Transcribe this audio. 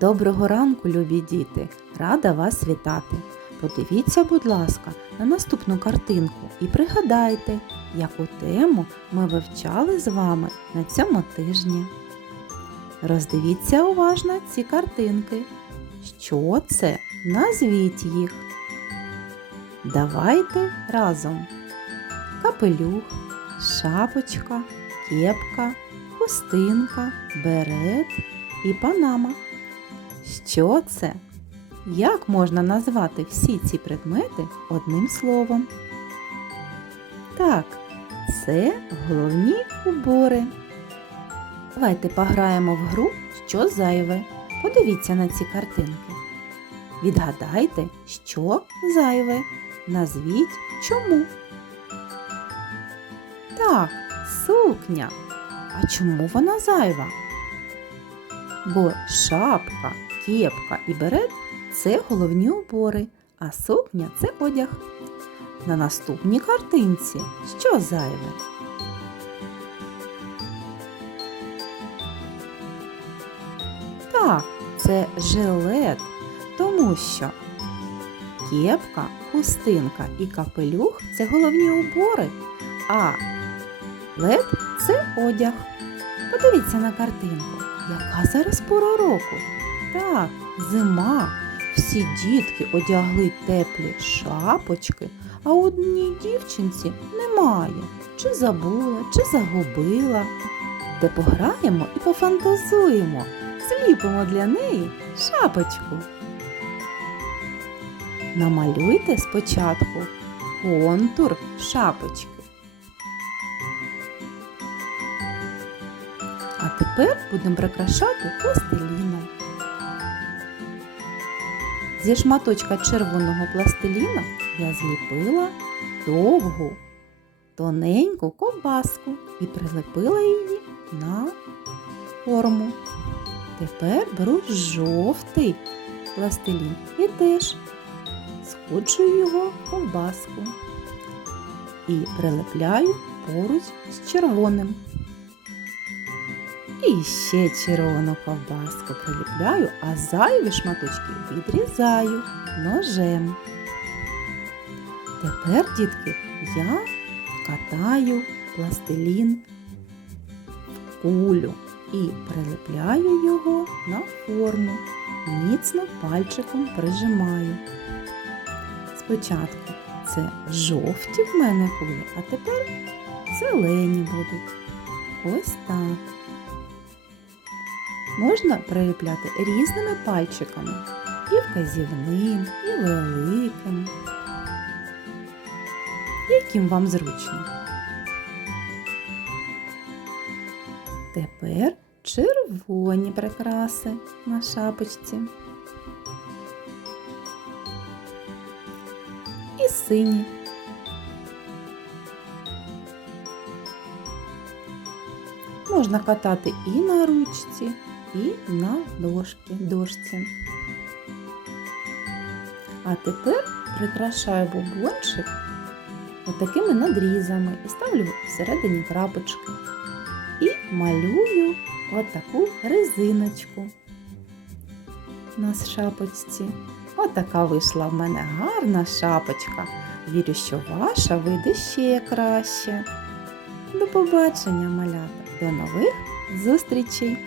Доброго ранку, любі діти! Рада вас вітати! Подивіться, будь ласка, на наступну картинку і пригадайте, яку тему ми вивчали з вами на цьому тижні. Роздивіться уважно ці картинки. Що це? Назвіть їх. Давайте разом. Капелюх, шапочка, кепка, хустинка, берет і панама. Що це? Як можна назвати всі ці предмети одним словом? Так, це головні убори. Давайте пограємо в гру що зайве. Подивіться на ці картинки. Відгадайте, що зайве. Назвіть чому. Так, сукня. А чому вона зайва? Бо шапка, кепка і берет це головні убори, а сукня це одяг. На наступній картинці що зайве? Так, це жилет, тому що кепка, хустинка і капелюх це головні убори, а лед це одяг. Подивіться на картинку. Яка зараз пора року? Так, зима. Всі дітки одягли теплі шапочки, а одній дівчинці немає. Чи забула, чи загубила. Де пограємо і пофантазуємо, зліпимо для неї шапочку. Намалюйте спочатку контур шапочки. А тепер будемо прикрашати пластиліном. Зі шматочка червоного пластиліна я зліпила довгу, тоненьку ковбаску і прилепила її на форму. Тепер беру жовтий пластилін і теж сходжую його в ковбаску і прилепляю поруч з червоним. І ще червону ковбаску приліпляю, а зайві шматочки відрізаю ножем. Тепер, дітки, я катаю пластилін в кулю і прилепляю його на форму, міцно пальчиком прижимаю. Спочатку це жовті в мене кулі, а тепер зелені будуть. Ось так можна приліпляти різними пальчиками і вказівним, і великим, яким вам зручно. Тепер червоні прикраси на шапочці. І сині. Можна катати і на ручці, і на дошки, дошці. А тепер прикрашаю бубончик отакими надрізами і ставлю всередині крапочки. І малюю отаку резиночку на шапочці. Отака вийшла в мене гарна шапочка. Вірю, що ваша вийде ще краще. До побачення, малята! До нових зустрічей!